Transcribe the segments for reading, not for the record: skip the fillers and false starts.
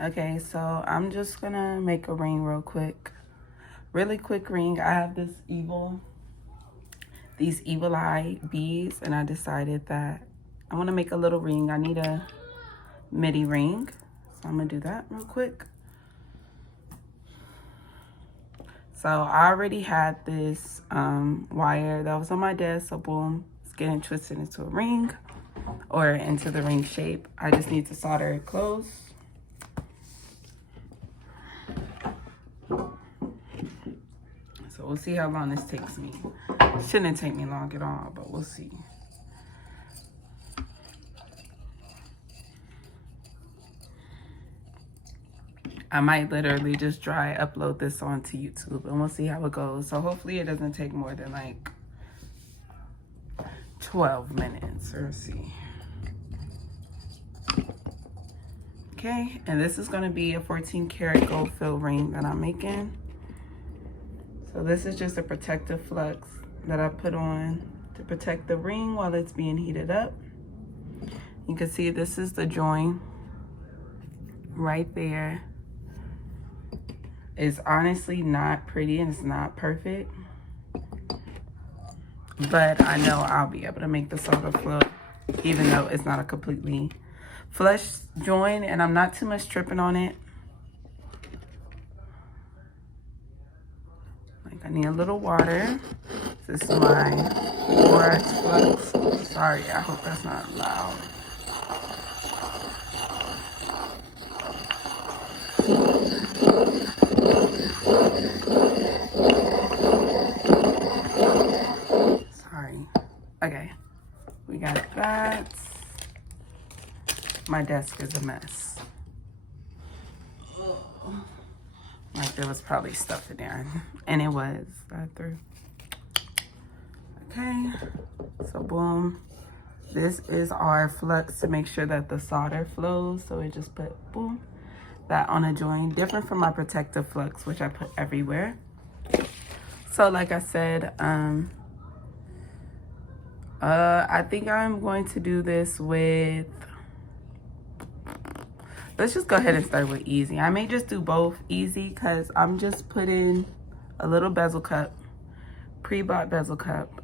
Okay, so I'm just gonna make a ring real quick. Really quick ring. I have these evil eye beads, and I decided that I want to make a little ring. I need a midi ring, so I'm gonna do that real quick. So I already had this wire that was on my desk, so boom, it's getting twisted into a ring or into the ring shape. I just need to solder it close. So we'll see how long this takes me. Shouldn't take me long at all, but we'll see. I might literally just upload this onto YouTube, and we'll see how it goes. So hopefully it doesn't take more than like 12 minutes, or see. Okay, and this is gonna be a 14 karat gold fill ring that I'm making. So this is just a protective flux that I put on to protect the ring while it's being heated up. You can see this is the join right there. It's honestly not pretty and it's not perfect, but I know I'll be able to make the solder flow even though it's not a completely flush join, and I'm not too much tripping on it. Like, I need a little water. This is my borax flux. Sorry, I hope that's not loud. Sorry. Okay, we got that. My desk is a mess. Like, there was probably stuff in there, and it was. I threw. Okay, so boom. This is our flux to make sure that the solder flows. So we just put, boom, that on a join. Different from my protective flux, which I put everywhere. So like I said, I think I'm going to do this with, let's just go ahead and start with easy. I may just do both easy because I'm just putting a little bezel cup, pre-bought bezel cup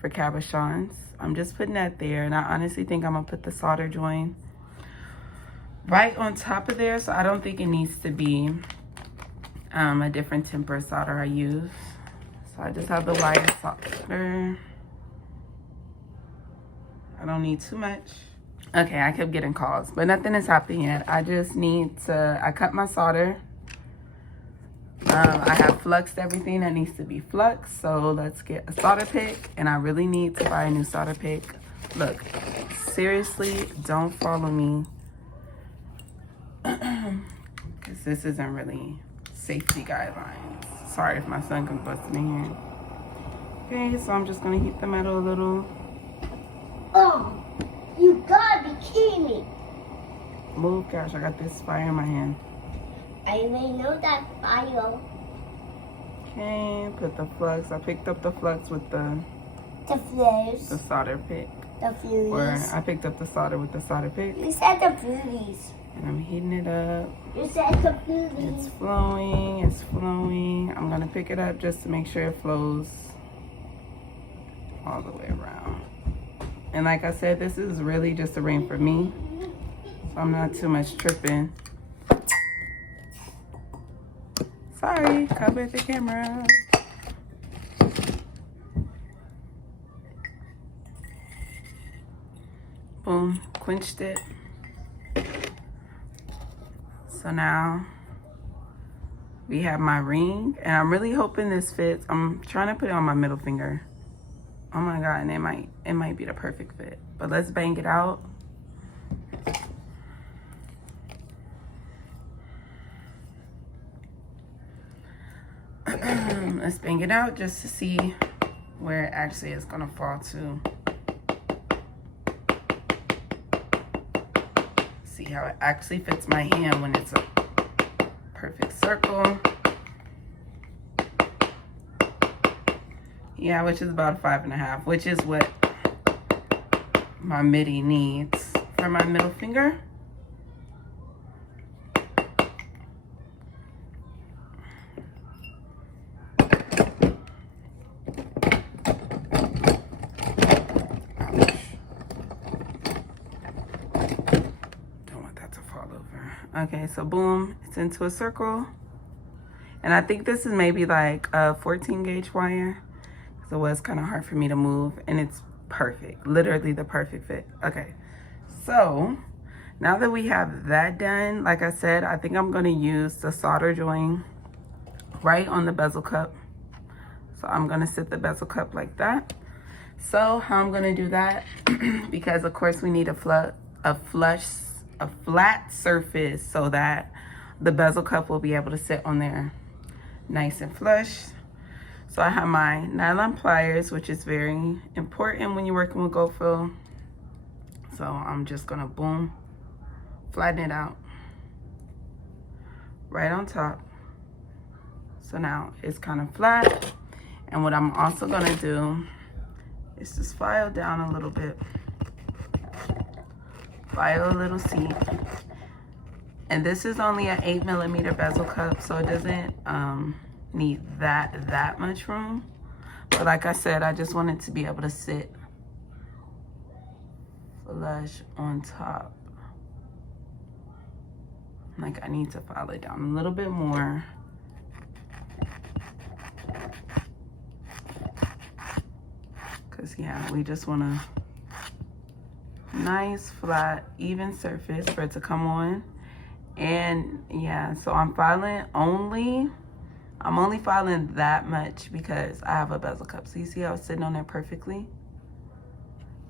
for cabochons. I'm just putting that there, and I honestly think I'm gonna put the solder join right on top of there, so I don't think it needs to be a different temper solder I use. So I just have the wire solder. I don't need too much. Okay, I kept getting calls, but nothing is happening yet. I just need to, I cut my solder. I have fluxed everything that needs to be fluxed, so let's get a solder pick, and I really need to buy a new solder pick. Look, seriously, don't follow me, because this isn't really safety guidelines. Sorry if my son comes busting in here. Okay, so I'm just gonna heat the metal a little. Oh, you gotta be kidding me. Move, gosh, I got this fire in my hand. I may know that fire. Okay, put the flux. I picked up the flux with the flares. the solder pick. The furies. Or I picked up the solder with the solder pick. You said the furies. And I'm heating it up. You said the furies. It's flowing, it's flowing. I'm gonna pick it up just to make sure it flows all the way around. And like I said, this is really just a ring for me, so I'm not too much tripping. Sorry, cover the camera. Boom, quenched it. So now we have my ring, and I'm really hoping this fits. I'm trying to put it on my middle finger. Oh my God, and it might be the perfect fit. But let's bang it out. Let's bang it out just to see where it actually is gonna fall to. See how it actually fits my hand when it's a perfect circle. Yeah, which is about 5.5, which is what my midi needs for my middle finger. over. Okay, so boom, it's into a circle. And I think this is maybe like a 14 gauge wire. So it was kind of hard for me to move, and it's perfect, literally the perfect fit. Okay, so now that we have that done, like I said, I think I'm gonna use the solder joint right on the bezel cup. So I'm gonna sit the bezel cup like that. So how I'm gonna do that, because of course we need a flat surface so that the bezel cup will be able to sit on there nice and flush. So I have my nylon pliers, which is very important when you're working with gold fill. So I'm just gonna boom, flatten it out right on top. So now it's kind of flat. And what I'm also gonna do is just file down a little bit. File a little seat. And this is only an 8mm bezel cup, so it doesn't need that much room. But like I said, I just want it to be able to sit flush on top. Like I need to file it down a little bit more. Cause yeah, we just want a nice, flat, even surface for it to come on. And yeah, so I'm only filing that much because I have a bezel cup. So you see how it's sitting on there perfectly?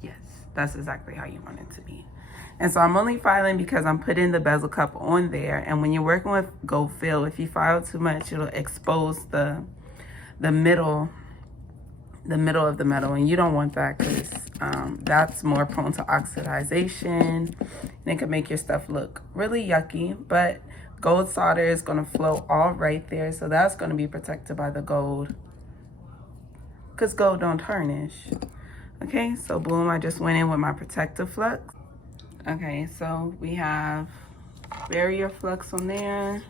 Yes, that's exactly how you want it to be. And so I'm only filing because I'm putting the bezel cup on there. And when you're working with gold fill, if you file too much, it'll expose the middle of the metal, and you don't want that because that's more prone to oxidization, and it can make your stuff look really yucky. But gold solder is going to flow all right there, so that's going to be protected by the gold because gold don't tarnish. Okay, so boom, I just went in with my protective flux. Okay, so we have barrier flux on there,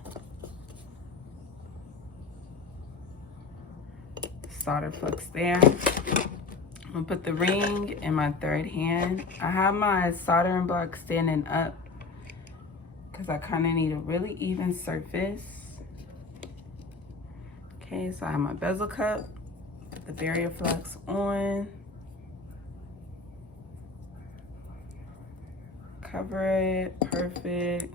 solder flux there. I'm gonna put the ring in my third hand. I have my soldering block standing up because I kind of need a really even surface. Okay, so I have my bezel cup, put the barrier flux on, cover it, perfect.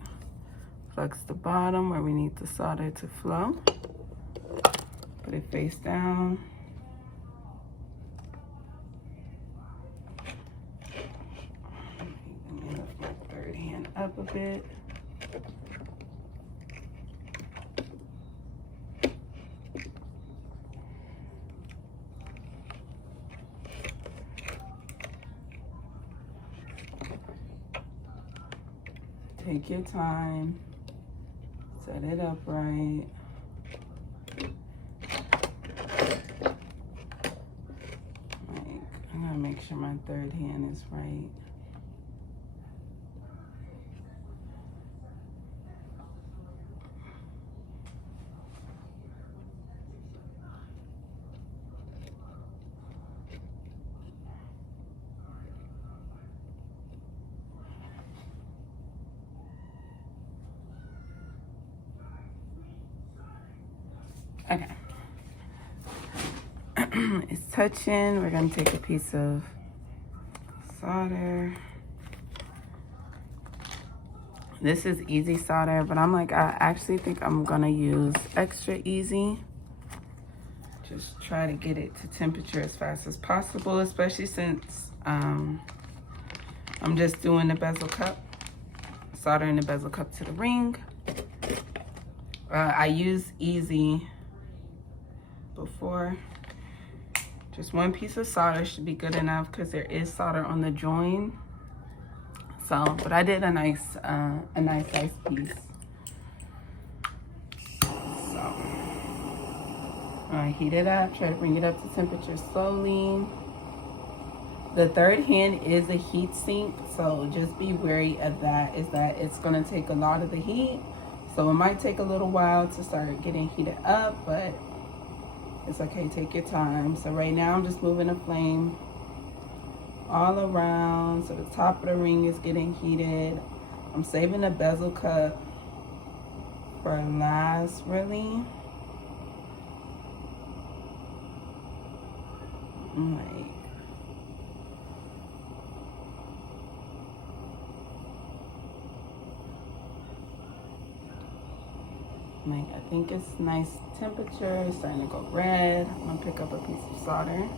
Flux the bottom where we need the solder to flow. Put it face down. Lift my third hand up a bit. Take your time. Set it up right. I'm gonna make sure my third hand is right. Okay. It's touching. We're gonna take a piece of solder. This is easy solder, but I'm like, I actually think I'm gonna use extra easy. Just try to get it to temperature as fast as possible, especially since I'm just doing the bezel cup, soldering the bezel cup to the ring. I used easy before. Just one piece of solder should be good enough because there is solder on the join. So, but I did a nice size piece. So, I heat it up, try to bring it up to temperature slowly. The third hand is a heat sink, so just be wary of that, is that it's gonna take a lot of the heat. So it might take a little while to start getting heated up, but it's okay, take your time. So right now I'm just moving the flame all around. So the top of the ring is getting heated. I'm saving the bezel cup for last, really. I think it's nice temperature. It's starting to go red. I'm gonna pick up a piece of solder.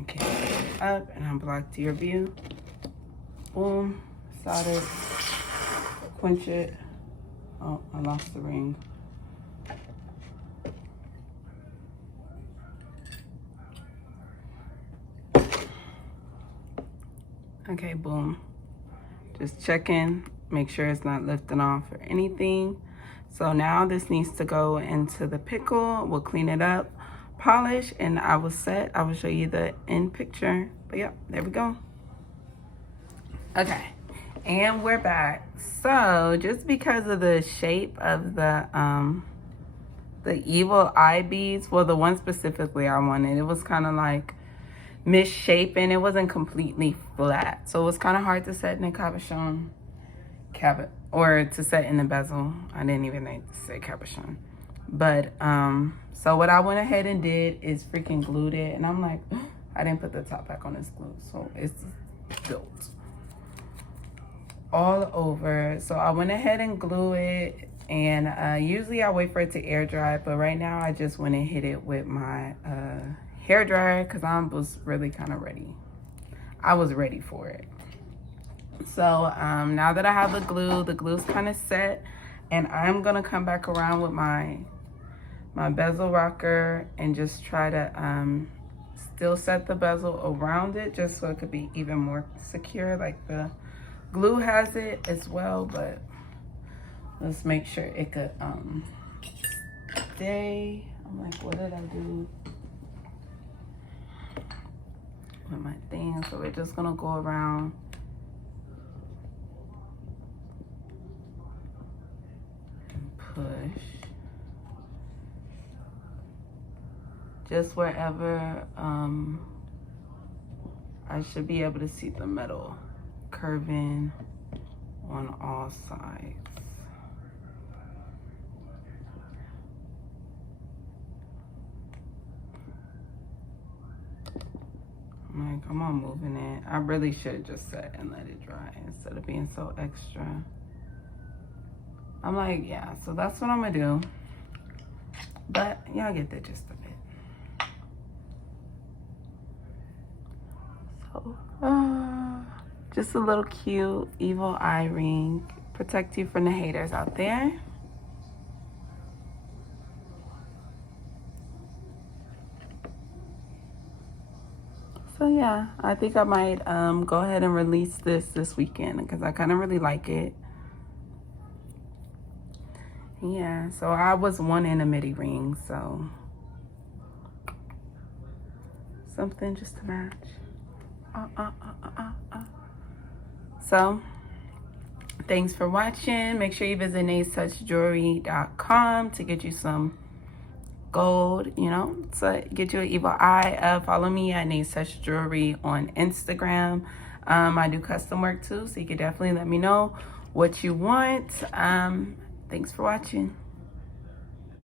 Okay, up and unblock to your view. Boom, soldered, quench it. Oh, I lost the ring. Okay, boom. Just checking, make sure it's not lifting off or anything. So now this needs to go into the pickle. We'll clean it up, polish, and I will set. I will show you the end picture. But yeah, there we go. Okay, and we're back. So just because of the shape of the evil eye beads, well, the one specifically I wanted, it was kind of like misshapen. It wasn't completely flat, so it was kind of hard to set in a cabochon or to set in the bezel. I didn't even need to say cabochon. But so what I went ahead and did is freaking glued it, and I'm like, I didn't put the top back on this glue, so it's built all over. So I went ahead and glue it, and usually I wait for it to air dry, but right now I just went and hit it with my hair dryer because I was really kind of ready. I was ready for it. So now that I have the glue's kind of set, and I'm gonna come back around with my bezel rocker and just try to still set the bezel around it just so it could be even more secure, like the glue has it as well. But let's make sure it could stay. I'm like, what did I do with my thing? So we're just gonna go around and push just wherever I should be able to see the metal curving on all sides. I'm like, come on, moving it. I really should just set and let it dry instead of being so extra. I'm like, yeah, so that's what I'm gonna do. But y'all get the gist of it. So, just a little cute evil eye ring. Protect you from the haters out there. So yeah, I think I might go ahead and release this weekend because I kind of really like it. Yeah, so I was wanting a midi ring, so something just to match. So thanks for watching. Make sure you visit naystouchjewelry.com to get you some gold, you know, to get you an evil eye. Follow me at Nays Touch Jewelry on Instagram. I do custom work too, so you can definitely let me know what you want. Thanks for watching.